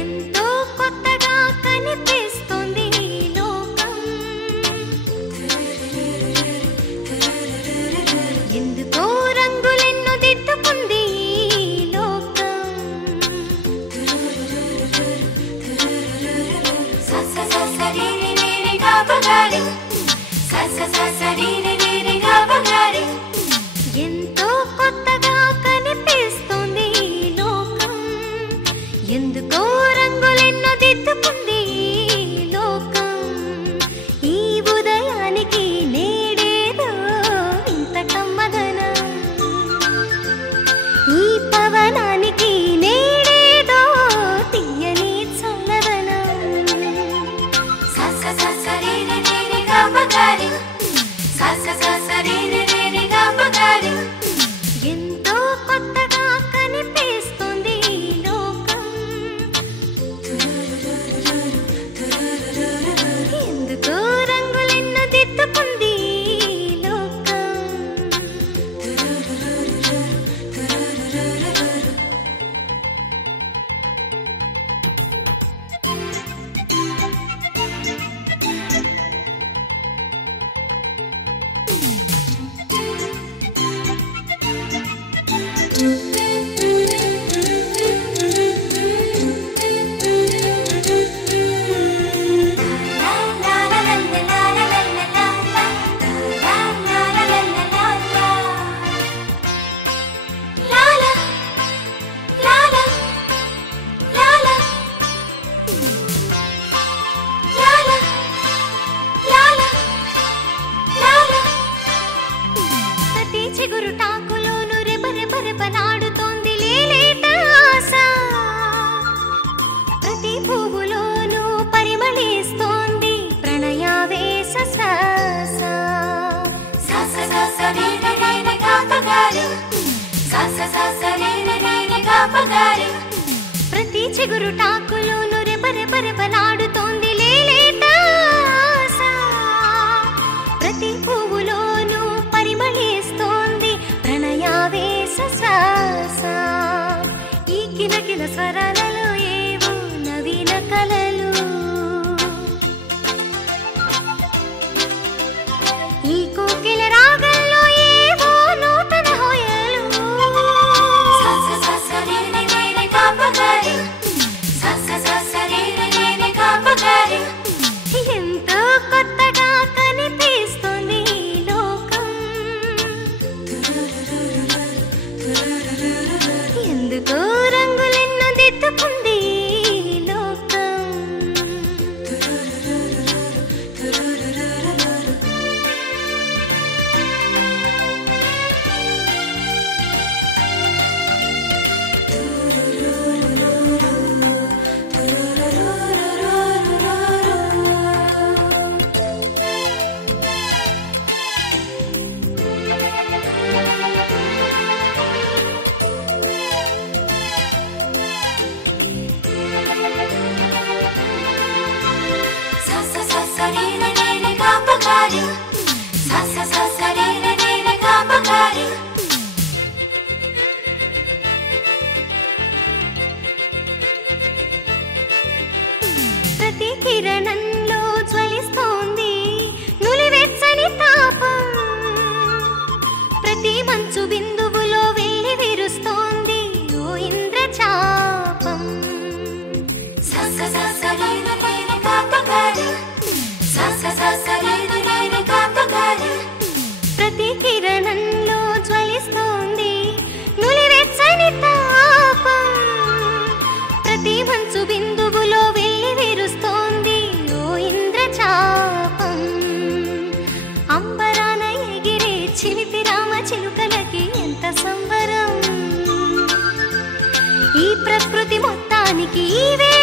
ఎంతో కొత్తగా కనిపిస్తుంది లోకం, ఎందుకో రంగులెన్నో దిద్దుకుంది లోకం. ఎంతో కొత్తగా కనిపిస్తుంది లోకం, ఎందుకో రంగులెన్నో దిద్దుకుంది లోకం. ఈ ఉదయానికి నేడేదో ఇంత కమ్మదనం, ఈ పవనానికి నేడేదో తీయని చల్లదనం. ఎంతో కొత్తగా కనిపిస్తుంది లోకం, ఎందుకో రంగులెన్నో దిద్దుకుంది లోకం. ప్రతి చిగురు టాకులోను రెపరెపరెపలాడుతోంది లేలేత ఆశ, ప్రతి పువ్వులోను పరిమళిస్తోంది ప్రణయావేశ శ్వాస. ప్రతి చిగురు టాకులోను రెపరెపరెపలాడుతోంది లేలేత ఆశ, ప్రతి పువ్వులోను పరిమళిస్తోంది ప్రణయావేశ శ్వాస. ఈ కిలకిల స్వరాలలో ఏవో నవీన కలలు, ఈ కోకిల రాగంలో ఏవో నూతన హోయలు. ఎంతో కొత్తగా కనిపిస్తుంది లోకం, ఎందుకో రంగులెన్నో దిద్దుకుంది లోకం. ప్రతి కిరణంలో జ్వలిస్తోంది నులివెచ్చని తాపం, ప్రతి మంచు బిందువులో వెళ్ళి విరుస్తోంది ఓ ఇంద్రచాపం. ప్రతి కిరణంలో జ్వలిస్తోంది నులివెచ్చని తాపం, ప్రతి మంచు బిందువులో వెళ్ళి విరుస్తోంది ఓ ఇంద్రచాపం. అంబరాన ఎగిరే చిలిపి రామ చిలుకలకి ఎంత సంబరం, ఈ ప్రకృతి మొత్తానికి ఈవే